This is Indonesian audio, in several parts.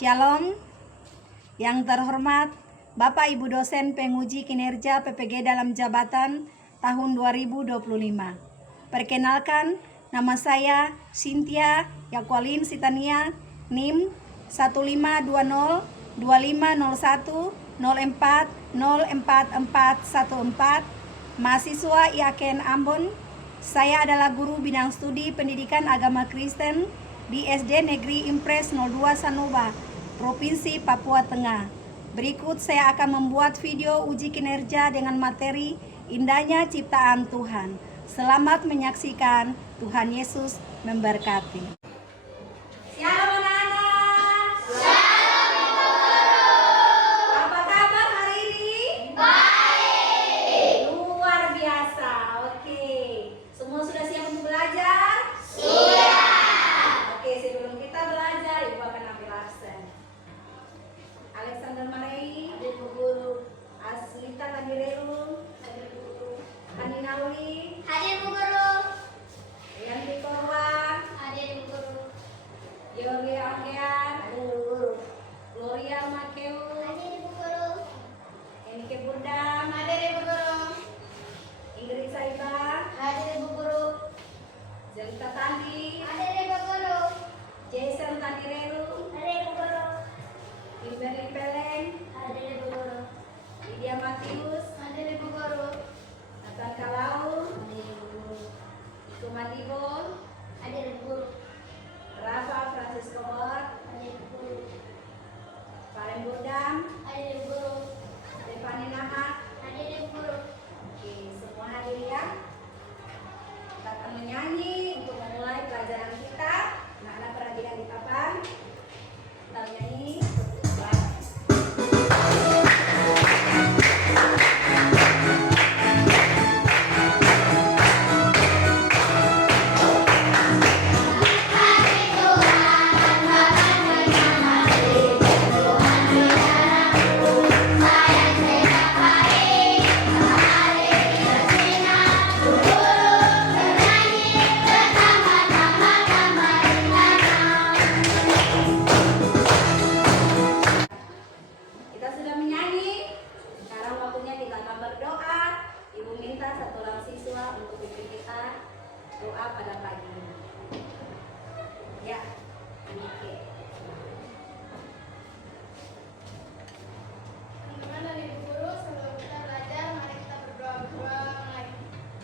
Shalom, yang terhormat Bapak Ibu dosen penguji kinerja PPG dalam jabatan tahun 2025. Perkenalkan, nama saya Cynthia Yakwalin Sitania, NIM 1521-2501-04-04414, mahasiswa IAKN Ambon. Saya adalah guru bidang studi pendidikan agama Kristen di SD Negeri Impres 02 Sanoba, Provinsi Papua Tengah. Berikut saya akan membuat video uji kinerja dengan materi indahnya ciptaan Tuhan. Selamat menyaksikan. Tuhan Yesus memberkati. Shalom anak-anak. Shalom guru. Apa kabar hari ini? Baik. Luar biasa. Oke. Semua sudah siap untuk belajar? Siap. Oke, sebelum kita belajar, Ibu akan ambil absen. Alexander Marei, hadir Bu Guru. Aslita Kadirelu, hadir Bu Guru. Ani Nauli, Hadir Bu Guru. Yanti Korwan, Hadir Bu Guru. Yogi Angkean, hadir Bu Guru. Gloria Makeu, Hadir Bu Guru. Enike Burdam, Hadir Bu Guru. Ingrid Saiba, Hadir Bu Guru. Zelita Tandi, Hadir Bu Guru. Jason Tandirelu, Hadir Bu Guru. Kimberly Peleng, Hadir Bu Guru. Lydia Matius, Hadir Bu Guru. Nathan Kalau, Hadir Bu Guru. Iko Madibon, Hadir Bu Guru. Rafa Francisco Bor, Hadir Bu Guru. Paren Burdam, Hadir Bu Guru. Stefani Nahat. Hadir Bu Guru. Oke, semua hadir ya. Kita akan menyanyi untuk memulai pelajaran kita. Anak-anak perhatikan di papan. Kita menyanyi. Kita sudah menyanyi. Sekarang waktunya kita akan berdoa. Ibu minta satu orang siswa untuk pimpin kita doa pada pagi ini. Ya, oke. Teman-teman dari Bu Guru, sebelum kita belajar, mari kita berdoa mulai.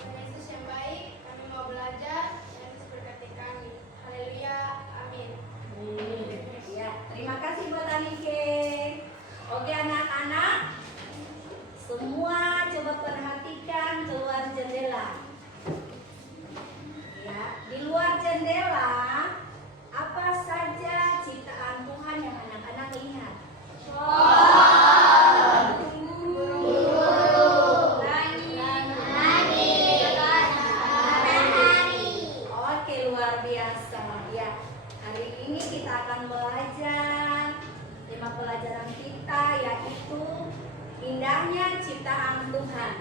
Tuhan Yesus yang baik, kami mau belajar, Tuhan Yesus berkati kami. Haleluya, amin. Ya, terima kasih buat Anike. Oke anak-anak, semua coba perhatikan keluar jendela. Ya, di luar jendela apa saja ciptaan Tuhan yang anak-anak lihat? Oke, luar biasa. Ya, hari ini kita akan belajar tema pelajaran kita yaitu indahnya ciptaan Tuhan.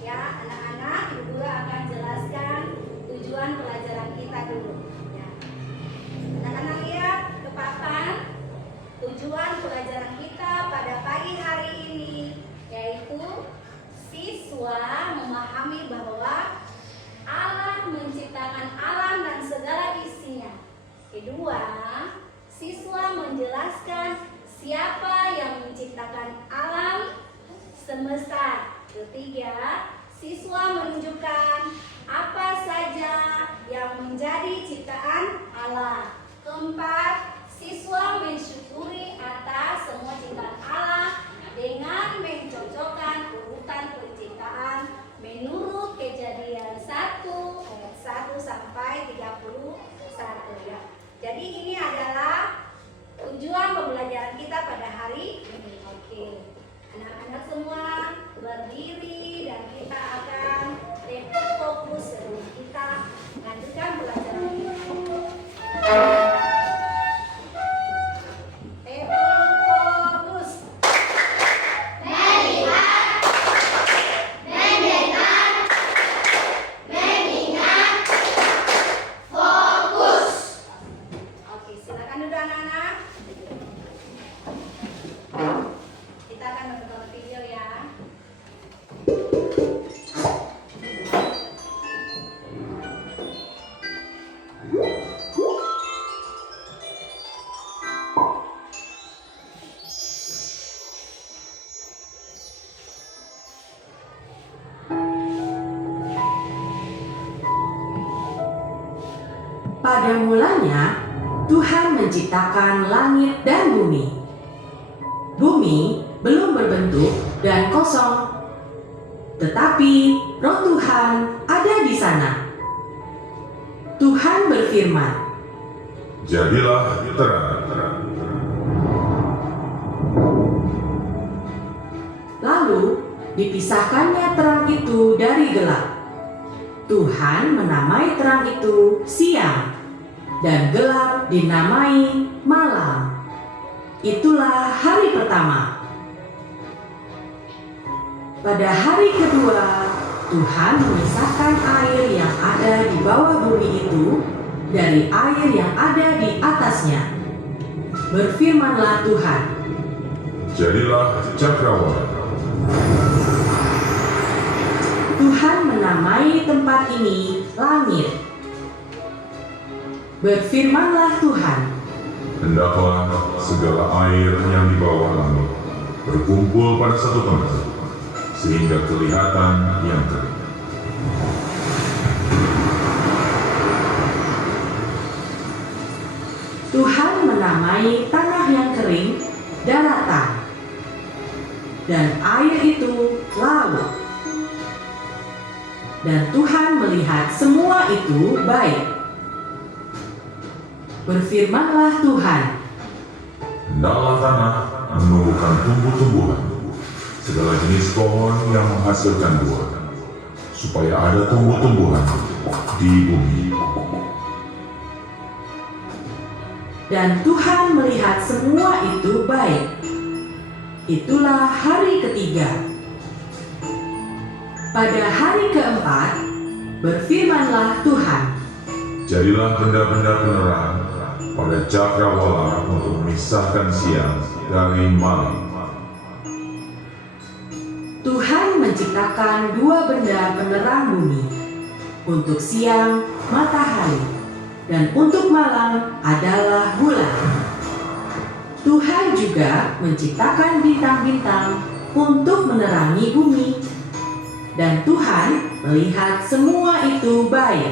Ya, anak-anak, Ibu Guru akan jelaskan tujuan pelajaran kita dulu. Ya. Anak-anak lihat ke papan. Tujuan pelajaran kita pada pagi hari ini yaitu siswa memahami bahwa Allah menciptakan alam dan segala isinya. Kedua, siswa menjelaskan siapa yang menciptakan alam semesta. Ketiga, siswa menunjukkan apa saja yang menjadi ciptaan Allah. Keempat, siswa mensyukuri atas semua ciptaan Allah dengan mencocokkan urutan penciptaan menurut Kejadian 1 ayat 1 sampai 31 ya. Jadi ini adalah tujuan pembelajaran kita pada hari ini. Oke. Anak-anak semua berdiri dan kita akan lebih fokus sebelum kita lanjutkan pelajaran ini. Fokus. Oke, silakan duduk anak-anak. Kita akan menonton video ya. Pada mulanya, Tuhan menciptakan langit dan bumi. Bumi belum berbentuk dan kosong, tetapi Roh Tuhan ada di sana. Tuhan berfirman, "Jadilah terang." lalu dipisahkannya terang itu dari gelap. Tuhan menamai terang itu siang, dan gelap dinamai malam. Itulah hari pertama. Pada hari kedua, Tuhan memisahkan air yang ada di bawah bumi itu dari air yang ada di atasnya. Berfirmanlah Tuhan, Jadilah cakrawala. Tuhan menamai tempat ini langit. Berfirmanlah Tuhan, Hendaklah segala air yang di bawah langit berkumpul pada satu tempat, sehingga kelihatan yang kering. Tuhan menamai tanah yang kering daratan, dan air itu laut. Dan Tuhan melihat semua itu baik. Berfirmanlah Tuhan, Hendaklah tanah menumbuhkan tumbuh-tumbuhan, segala jenis pohon yang menghasilkan buah, supaya ada tumbuh-tumbuhan di bumi. dan Tuhan melihat semua itu baik. Itulah hari ketiga. Pada hari keempat, berfirmanlah Tuhan, Jadilah benda-benda penerang pada cakrawala untuk memisahkan siang dari malam. Tuhan menciptakan dua benda penerang bumi, untuk siang matahari, dan untuk malam adalah bulan. Tuhan juga menciptakan bintang-bintang untuk menerangi bumi, dan Tuhan melihat semua itu baik.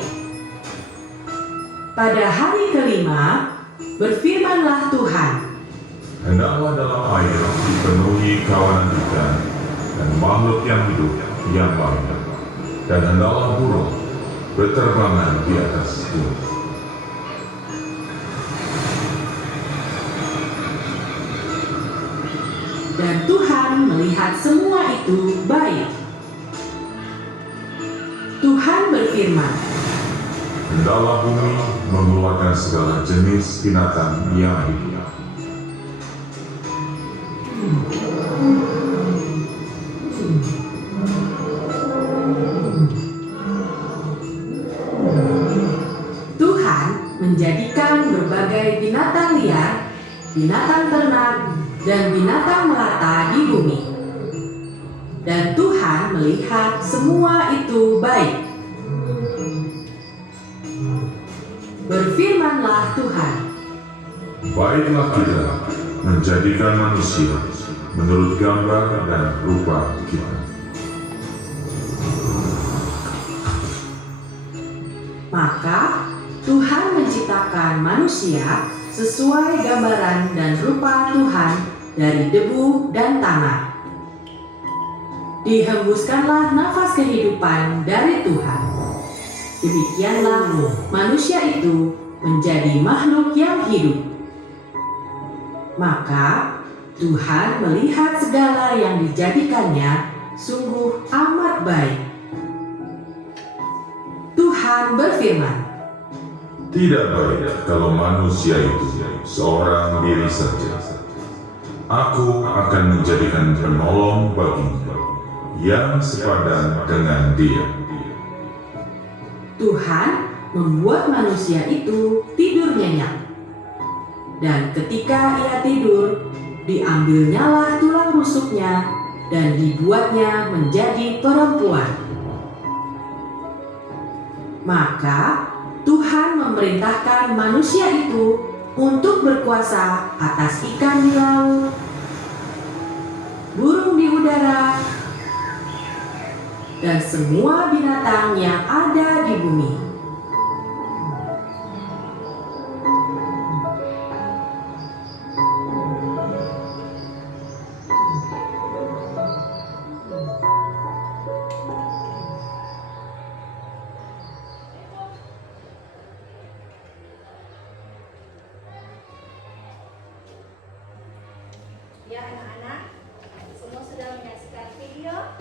Pada hari kelima, berfirmanlah Tuhan, Hendaklah dalam air dipenuhi kawanan ikan dan makhluk yang hidup yang lain, dan hendaklah burung berterbangan di atas bumi. dan Tuhan melihat semua itu baik. Tuhan berfirman, Hendaklah bumi mengeluarkan segala jenis binatang yang hidup. Tuhan menjadikan berbagai binatang liar, binatang ternak, dan binatang melata di bumi. Dan Tuhan melihat semua itu baik. Berfirmanlah Tuhan, Baiklah kita menjadikan manusia menurut gambar dan rupa kita. maka Tuhan menciptakan manusia sesuai gambaran dan rupa Tuhan dari debu dan tanah. Dihembuskanlah nafas kehidupan dari Tuhan. Demikianlah manusia itu menjadi makhluk yang hidup. Maka Tuhan melihat segala yang dijadikannya sungguh amat baik. Tuhan berfirman, Tidak baik kalau manusia itu seorang diri saja. Aku akan menjadikan penolong baginya yang sepadan dengan dia. Tuhan membuat manusia itu tidur nyenyak. Dan ketika ia tidur, diambilnyalah tulang rusuknya dan dibuatnya menjadi perempuan. Maka Tuhan memerintahkan manusia itu untuk berkuasa atas ikan di laut, burung di udara, dan semua binatang yang ada di bumi. Ya anak-anak, semua sudah menyaksikan video?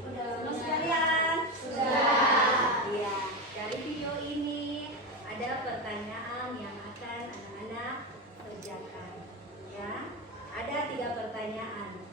Sudah sekalian? Sudah. Ya, dari video ini ada pertanyaan yang akan anak-anak kerjakan. Ya, ada 3 pertanyaan.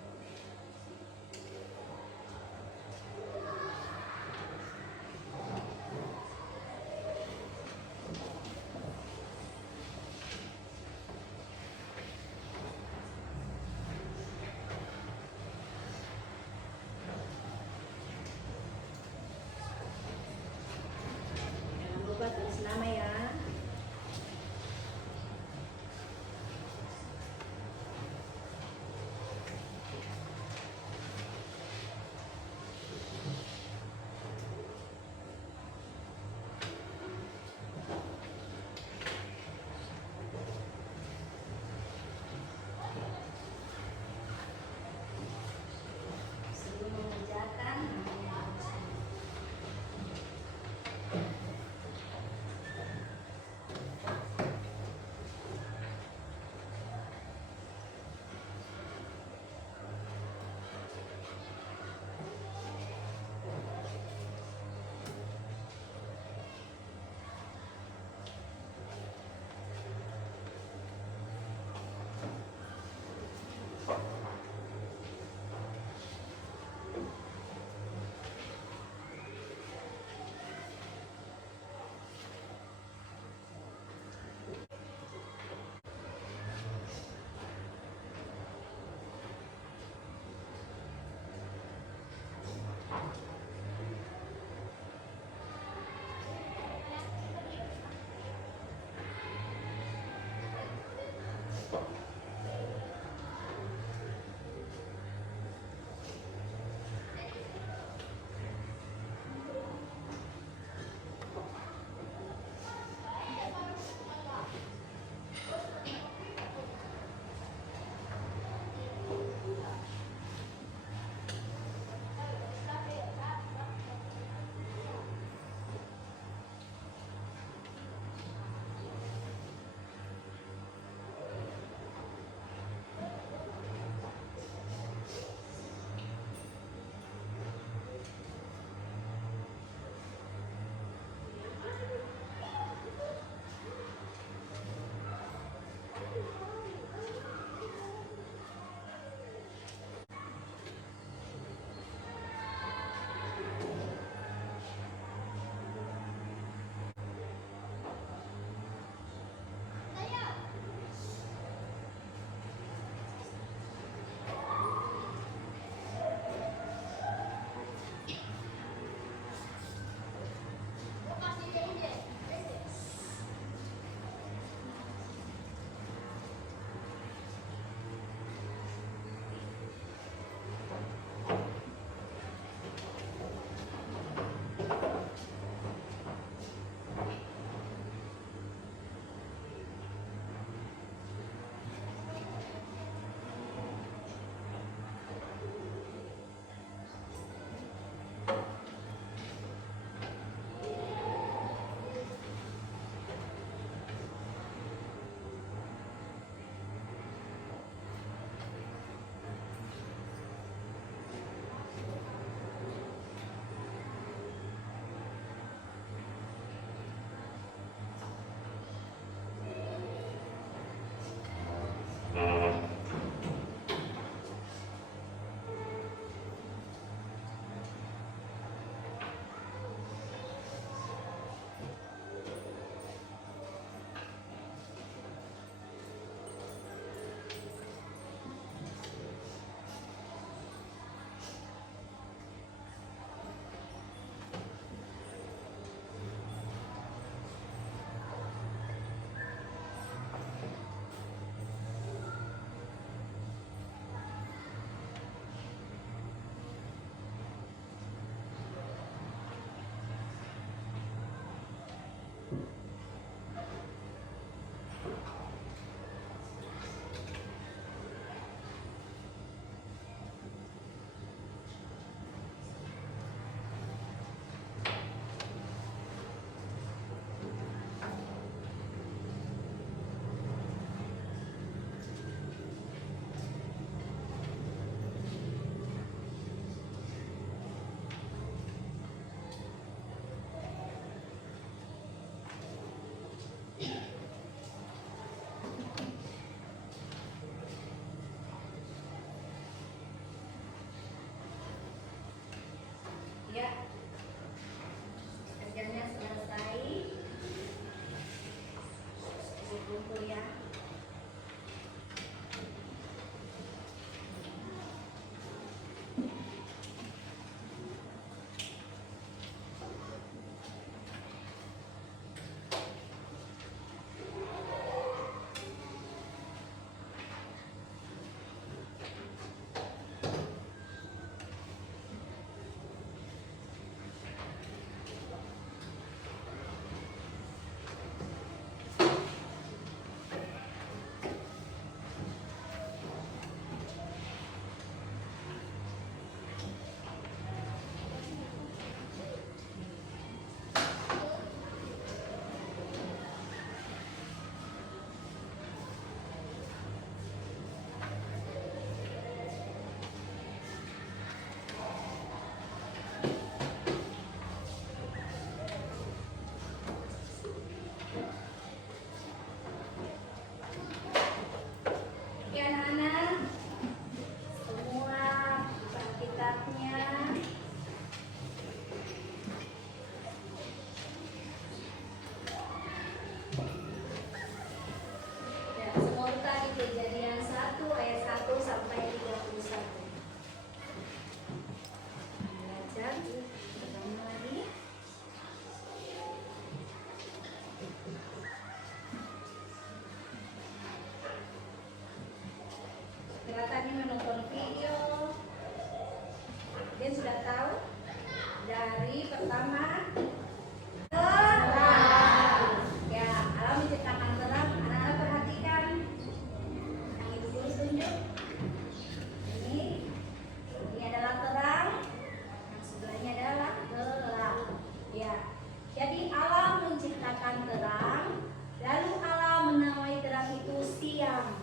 siang.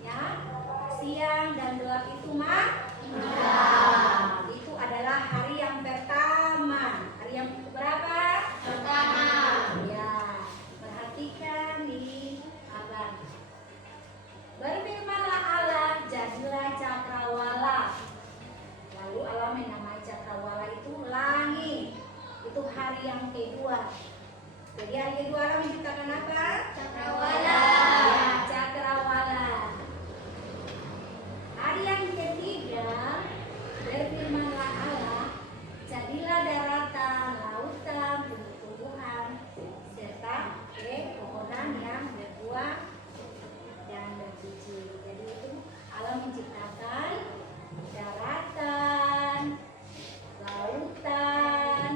Ya, siang dan gelap itu itu adalah hari yang pertama. Hari yang berapa? Pertama. Ya, perhatikan di abang. Berfirmanlah Allah, jadilah cakrawala. Lalu Allah menamai cakrawala itu langit. Itu hari yang kedua. Jadi hari kedua Allah menciptakan apa? Cakrawala. Ya, cakrawala. Hari yang ketiga, berfirmanlah Allah, jadilah daratan, lautan, tumbuh-tumbuhan, serta pepohonan yang berbuah dan berbiji. Jadi itu Allah menciptakan daratan, lautan,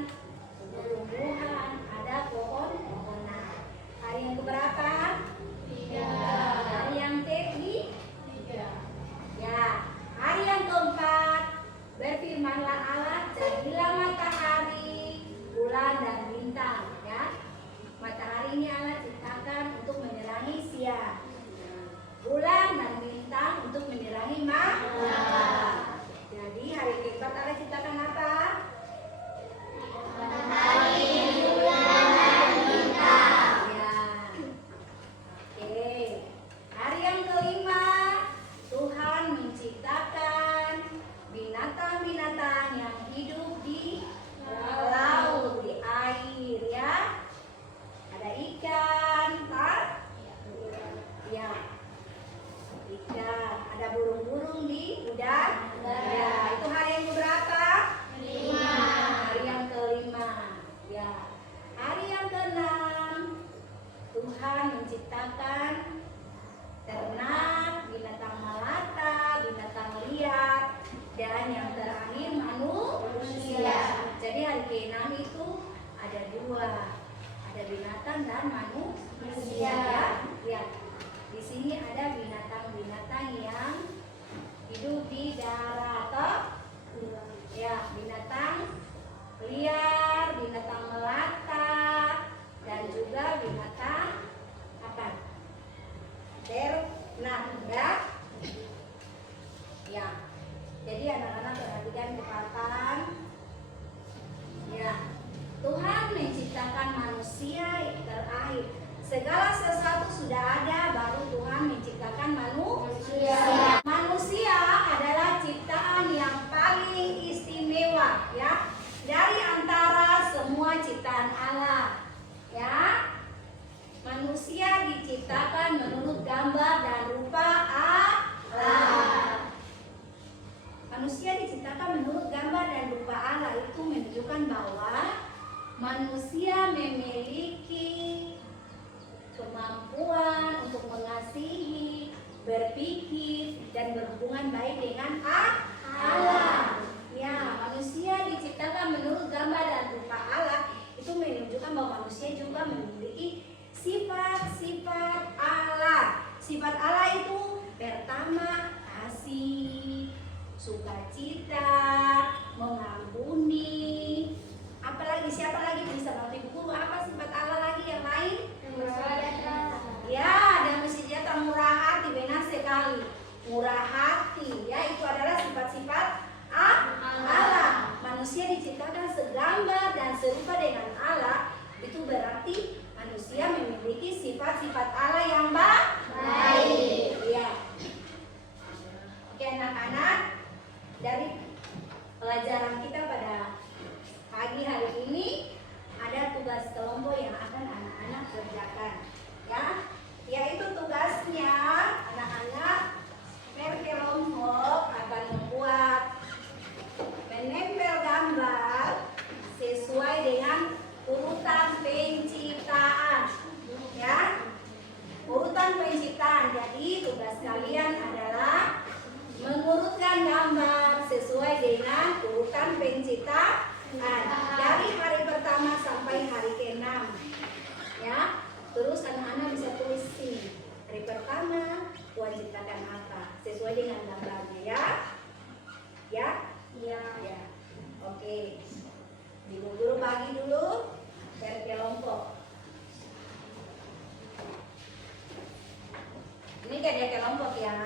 tumbuh-tumbuhan, ada pohon-pohonan. Hari yang keberapa? Hari yang ketiga. Ya, hari yang keempat, berfirmanlah Allah, jadilah matahari, bulan dan bintang. Ya, matahari ini Allah ciptakan untuk menerangi siang, bulan dan bintang untuk menerangi malam. Jadi hari keempat Allah ciptakan apa? Matahari, bulan, dan bintang. Ya. Oke. Hari yang kelima, Tuhan menciptakan binatang-binatang yang hidup di laut, di air, ya. Ada ikan, tak? Ya. Ikan. Ada burung-burung di udara. Ya. Itu hari yang berapa? Hari yang kelima. Ya. Hari yang keenam, Tuhan menciptakan ternak, binatang melata, binatang liar, dan yang terakhir manusia. Jadi hari ke-6 itu ada dua, ada binatang dan manusia. Ya, lihat di sini ada binatang-binatang yang hidup di darat, toh? Ya, binatang liar, binatang melata, dan juga binatang apa? Ternak, ya. Ya. Jadi anak-anak perhatikan kepatan. Ya. Tuhan menciptakan manusia yang terakhir. Segala sesuatu sudah ada, baru Tuhan menciptakan manusia. Manusia adalah ciptaan yang paling istimewa, ya, dari antara semua ciptaan Allah. Ya, manusia diciptakan menurut gambar dan rupa Allah. Manusia diciptakan menurut gambar dan rupa Allah, itu menunjukkan bahwa manusia memiliki kemampuan untuk mengasihi, berpikir, dan berhubungan baik dengan Allah. Ya, manusia diciptakan menurut gambar dan rupa Allah, itu menunjukkan bahwa manusia juga memiliki sifat-sifat Allah. Sifat Allah itu pertama kasih, sukacita, mengampuni. Apalagi siapa lagi bisa bantu ibu guru? Apa sifat Allah lagi yang lain? Ya, dan sejahtera, murah hati, benar sekali. Murah hati, ya, itu adalah sifat-sifat Allah. Manusia diciptakan segambar dan serupa dengan Allah, itu berarti manusia memiliki sifat-sifat Allah yang baik. Ya. Oke anak-anak, dari pelajaran kita pada pagi hari ini ada tugas kelompok yang akan anak-anak kerjakan, ya, yaitu tugasnya anak-anak berkelompok akan membuat menempel gambar sesuai dengan urutan penciptaan, ya, urutan penciptaan. Jadi tugas kalian adalah mengurutkan gambar sesuai dengan urutan penciptaan dari hari pertama sampai hari ke-6, ya. Terus anak-anak bisa tulis sini hari pertama Tuhan ciptakan apa sesuai dengan gambarnya, ya. Ya. Oke. Ibu guru bagi dulu per kelompok. Ini tiga dia kelompok ya.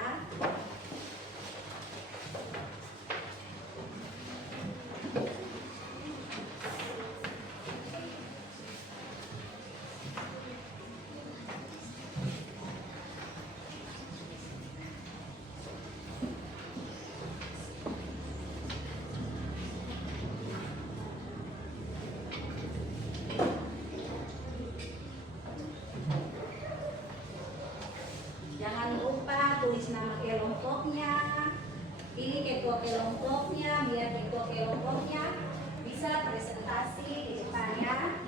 Jangan lupa tulis nama kelompoknya. Ini ketua kelompoknya, biar ketua kelompoknya bisa presentasi di depannya.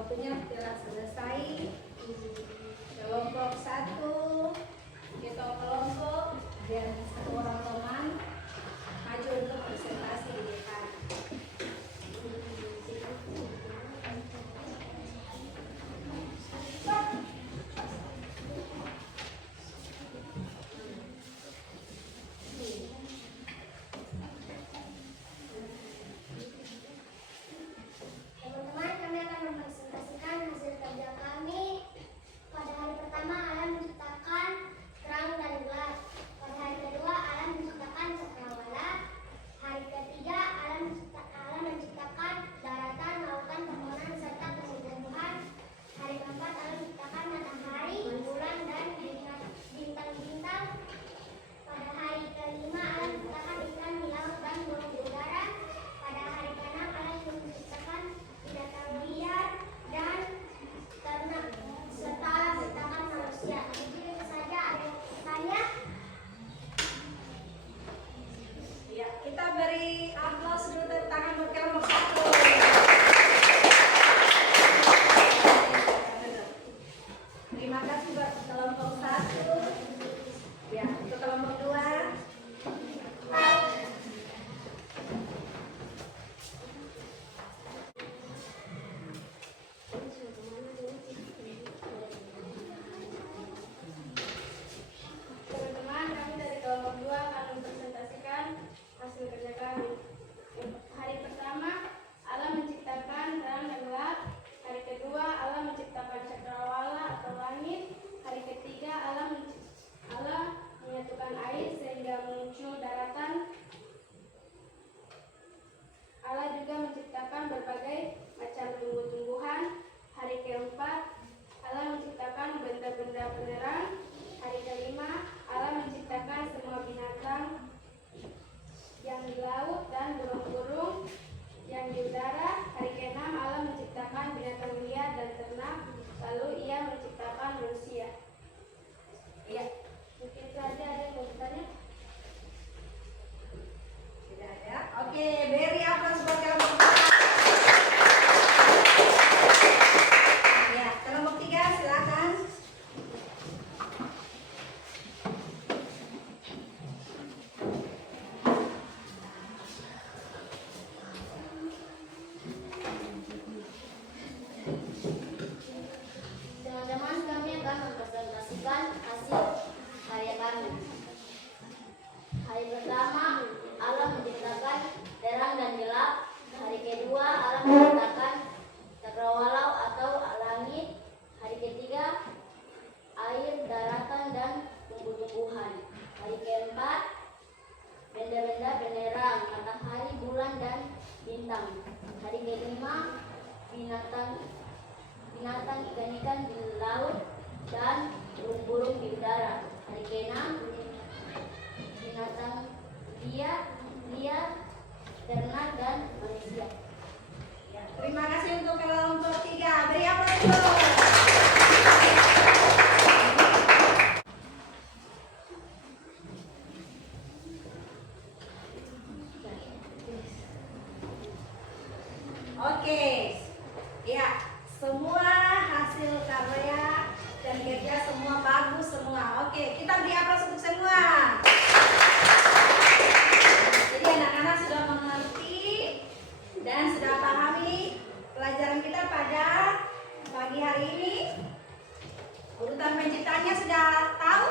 waktunya telah selesai. Kelompok 1 kita kelompok dan satu orang teman maju untuk presentasi di depan. Teman-teman, kami akan mempresentasikan hasil kerja kami. Pada hari pertama, Allah menciptakan terang dan gelap. Pada hari kedua, Allah menciptakan cakrawala. Hari ketiga, Allah menciptakan daratan, lautan, pepohonan, serta tumbuh-tumbuhan. Hari keempat, Allah menciptakan matahari, bulan, dan bintang-bintang. Pada hari kelima, Allah menciptakan ikan di laut dan burung di udara. Pada hari keenam, Allah menciptakan binatang liar dan ternak, serta Allah menciptakan manusia. Begitu saja ada yang bertanya. Ya, kita beri aplaus dulu, tepuk tangan buat kelompok 1. Terima kasih buat kelompok 1. Ya, untuk kelompok 2. Teman-teman, kami dari kelompok 2 akan mempresentasikan hasil kerja kami. Hari pertama, Allah menciptakan terang dan gelap. Hari kedua, Allah menciptakan cakrawala atau langit. Hari ketiga, Allah menyatukan air sehingga muncul daratan. Allah juga menciptakan berbagai macam tumbuh-tumbuhan. Hari keempat, Allah menciptakan benda-benda penerang. Hari kelima, Allah menciptakan semua binatang yang di laut dan burung-burung yang di udara. Hari keenam, Allah menciptakan binatang liar dan ternak. Lalu Ia menciptakan manusia. Ya, mungkin saja ada yang mau bertanya. Tidak ada. Oke, beri aplaus buat kelompok 2. Ya, kelompok 3 silakan. Teman-teman, kami akan mempresentasikan hasil karya kami. Hari pertama, Allah menciptakan terang dan gelap. Hari kedua, Allah menciptakan cakrawala atau langit. Hari ketiga, air, daratan, dan tumbuh-tumbuhan. Hari keempat, benda-benda penerang, matahari, bulan, dan bintang. Hari kelima, binatang ikan-ikan di laut dan burung-burung di udara. Hari keenam, binatang liar, ternak, dan manusia. Ya, terima kasih untuk kelompok 3. Beri aplaus dulu. Oke. Ya, semua hasil karya dan kerja semua bagus semua. Oke, kita beri aplaus untuk semua. Jadi anak-anak sudah mengerti dan sudah pahami pelajaran kita pada pagi hari ini. Urutan penciptaannya sudah tahu?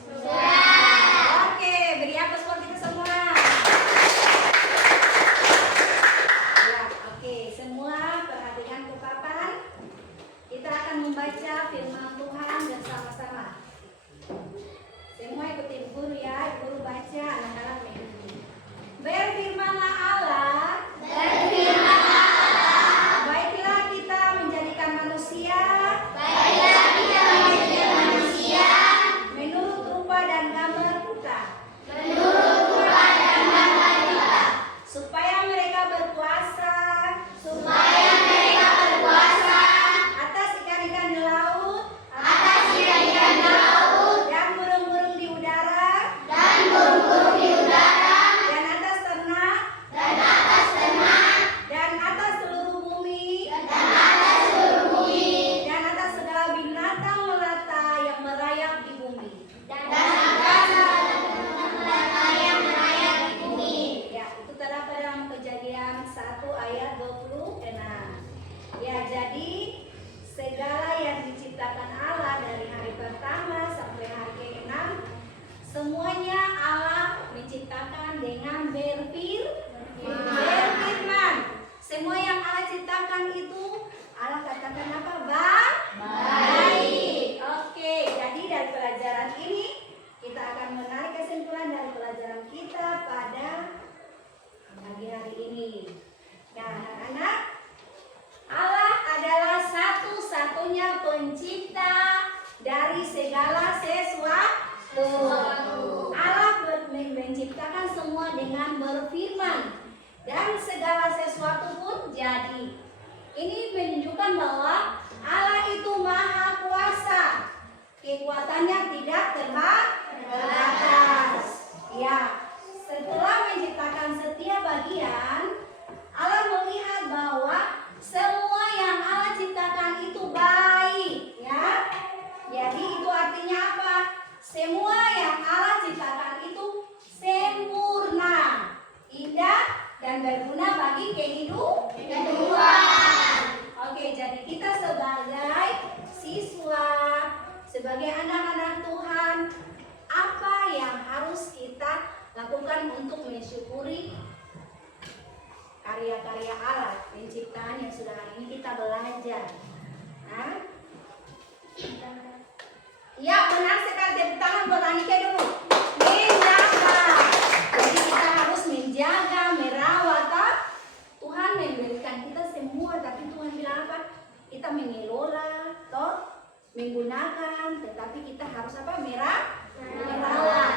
Sudah. Oke, beri aplaus buat kita semua. Ya, oke, semua perhatikan ke Papa. berfirman. Semua yang Allah ciptakan itu Allah katakan apa? Baik. Oke, jadi dari pelajaran ini kita akan menarik kesimpulan dari pelajaran kita pada pagi hari ini. Nah, anak-anak, Allah adalah satu-satunya pencipta dari segala sesuatu. Allah menciptakan semua dengan berfirman dan segala sesuatu pun jadi. Ini menunjukkan bahwa Allah itu maha kuasa. Kekuatannya tidak terbatas. Ya, setelah menciptakan setiap bagian, Allah melihat bahwa semua yang Allah ciptakan itu baik, ya. Jadi itu artinya apa? Semua yang Allah ciptakan itu sempurna, indah, dan berguna bagi kehidupan. Oke, jadi kita sebagai siswa, sebagai anak-anak Tuhan, apa yang harus kita lakukan untuk mensyukuri karya-karya Allah, penciptaan yang sudah hari ini kita belajar? Nah, ya, benar sekali. Tepuk tangan buat Anike dulu. Menjaga. Jadi kita harus menjaga, merawat. Tuhan memberikan kita semua, tapi Tuhan bilang apa? Kita mengelola, toh, menggunakan, tetapi kita harus apa? Merawat.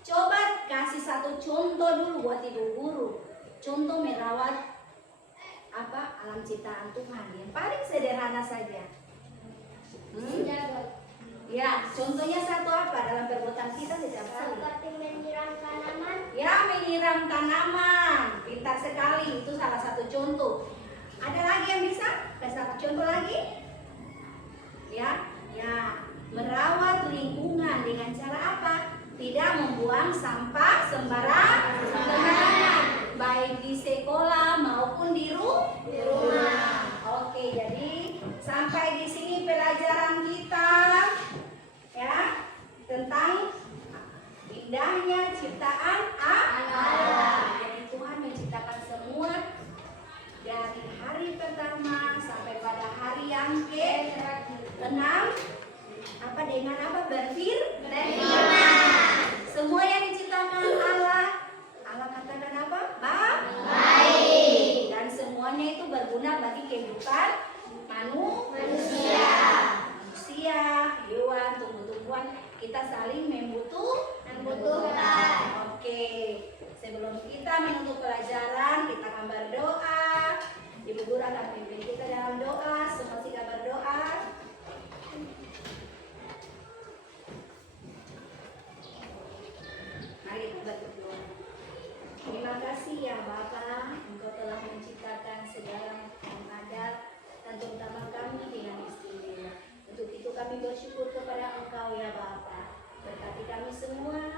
Coba kasih satu contoh dulu buat ibu guru. Contoh merawat apa? Alam ciptaan Tuhan yang paling sederhana saja. Ya, contohnya satu apa dalam perbuatan kita setiap hari? Seperti menyiram tanaman. Ya, menyiram tanaman. Pintar sekali, itu salah satu contoh. Ada lagi yang bisa? Kasih satu contoh lagi? Ya, merawat lingkungan dengan cara apa? Tidak membuang sampah sembarangan, baik di sekolah maupun di rumah. Oke, jadi sampai di sini pelajaran kita, ya, tentang indahnya ciptaan Allah. Jadi Tuhan menciptakan semua dari hari pertama sampai pada hari yang ke-6. Apa dengan apa? Berfirman. Semua yang diciptakan Allah katakan apa? Baik. Dan semuanya itu berguna bagi kehidupan manusia, hewan, tumbuh-tumbuhan. Kita saling membutuhkan. Oke. Sebelum kita menutup pelajaran, kita akan berdoa. Ibu guru akan pimpin kita dalam doa. Semua kita berdoa. Mari kita berdoa. Terima kasih ya Bapa, Engkau telah menciptakan segala yang ada, dan terutama kami dengan istimewa. Untuk itu kami bersyukur kepada Engkau ya Bapa. Berkati kami semua